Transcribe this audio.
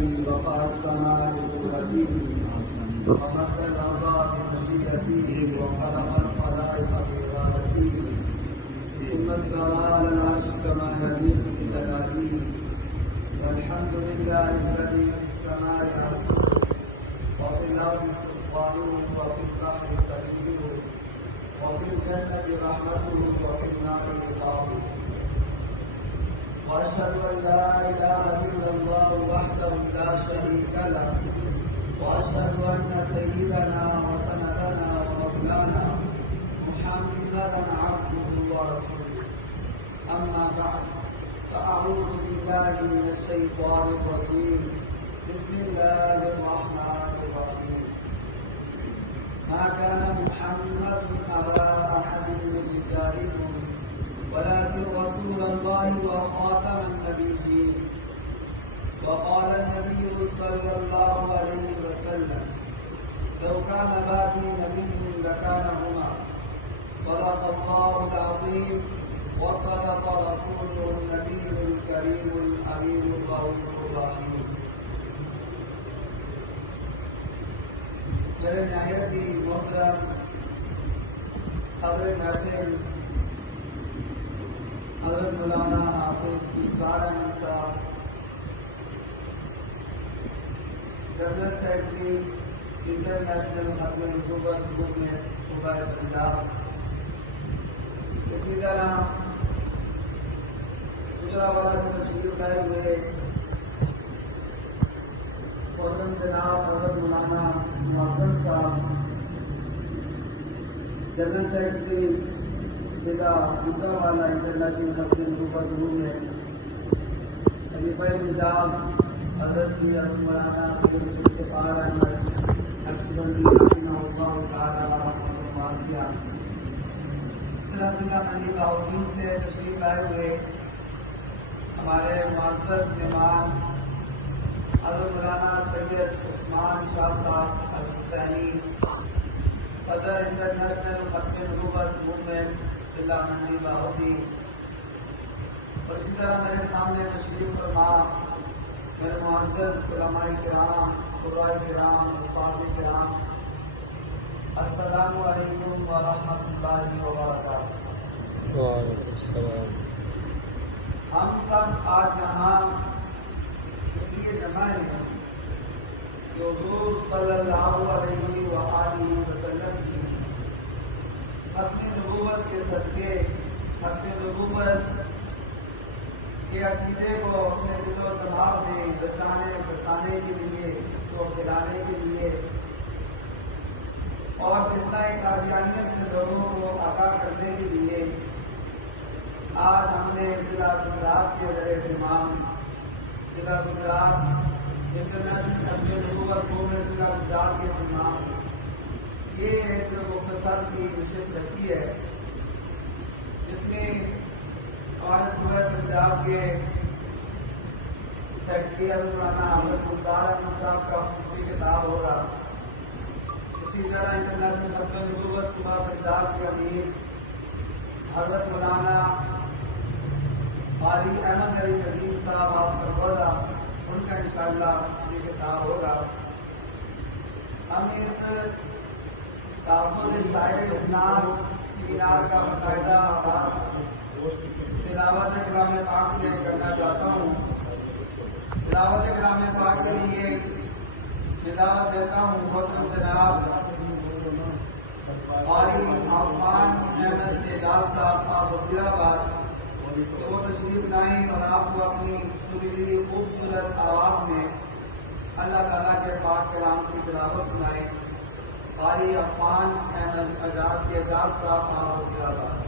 بقدرته رفع السماء بقدرته ومد الأرض بمشيئته وخلق الخلائق بإرادته ثم استوى على العرش كما يليق بجلاله والحمد لله الذي في السماء عرشه وفي الأرض سلطانه وفي البحر سبيله وفي الجنة رحمته وفي النار عقابه وأشهد أن لا إله إلا الله وحده لا شريك له وأشهد أن سيدنا وسندنا ومولانا محمدا عبده ورسوله أما بعد فأعوذ بالله من الشيطان الرجيم بسم الله الرحمن الرحيم ما كان محمد أبا أحد من رجالكم ولكن رسول الله وخاتم النبيين وقال النبي صلى الله عليه وسلم لو كان بعدي نبي لكان عمر صدق الله العظيم وصدق رسوله النبي الكريم الأمين الرؤوف الرحيم. میرے نہایت ہی محترم صدر محفل حضرت مولانا حافظ گلزار احمد صاحب، جنرل سیکرٹری انٹرنیشنل ختم نبوت موومنٹ صوبہ پنجاب، اسی طرح گجرانوالہ سے تشریف لائے ہوئے محترم جناب حضرت مولانا معظم صاحب، جنرل سیکرٹری ضلع گجرانوالہ انٹرنیشنل ختم نبوت موومنٹ، خلیفہ مجاز حضرت جی حضرت مولانا ذوالفقار احمد نقشبندی رحمہ اللہ تعالی رحمۃ واسعہ، اس طرح ضلع منڈی بہاؤالدین سے تشریف لائے ہوئے ہمارے معزز مہمان حضرت مولانا سید عثمان شاہ صاحب الحسینی، صدر انٹرنیشنل ختم نبوت موومنٹ ضلع منڈی بہاؤالدین، اور اسی طرح میرے سامنے تشریف فرما میرے معزز علماء کرام، قراء کرام، الفاظ کرام، السلام علیکم ورحمۃ اللہ وبرکاتہ۔ وعلیکم السلام۔ ہم سب آج یہاں اس لیے جمع ہیں کہ حضور صلی اللہ علیہ وآلہ وسلم کی ختم نبوت کے صدقے، ختم نبوت کے عقیدے کو اپنے دل و دماغ میں بچانے بسانے کے لیے، اس کو پھیلانے کے لیے اور فتنہ قادیانیت سے لوگوں کو آگاہ کرنے کے لیے آج ہم نے ضلع گجرات کے زیر اہتمام ضلع گجرات انٹرنیشنل ختم نبوت موومنٹ ضلع گجرات کے اہتمام یہ ایک مختصر سی نشست رکھی ہے، جس میں ہمارے صوبہ پنجاب کے سیکرٹری حضرت مولانا حافظ گلزار احمد صاحب کا خصوصی خطاب ہوگا، اسی طرح انٹرنیشنل ختم نبوت صوبہ پنجاب کے امیر حضرت مولانا قاری احمد علی ندیم صاحب آپ سربراہ، ان کا انشاءاللہ خصوصی خطاب ہوگا۔ ہم اس تحفظ شاعر اسلام سیمینار کا باقاعدہ آغاز تلاوت کلام پاک سے کرنا چاہتا ہوں۔ تلاوت کلام پاک کے لیے دعوت دیتا ہوں محترم جناب قاری عفان احمد اعجاز صاحب آپ وزیر آباد، کہ وہ تشریف لائیں اور آپ کو اپنی سریلی خوبصورت آواز میں اللہ تعالیٰ کے پاک کلام کی تلاوت سنائیں۔ قاری عفان احمد اعجاز صاحب آپ وزیر آباد۔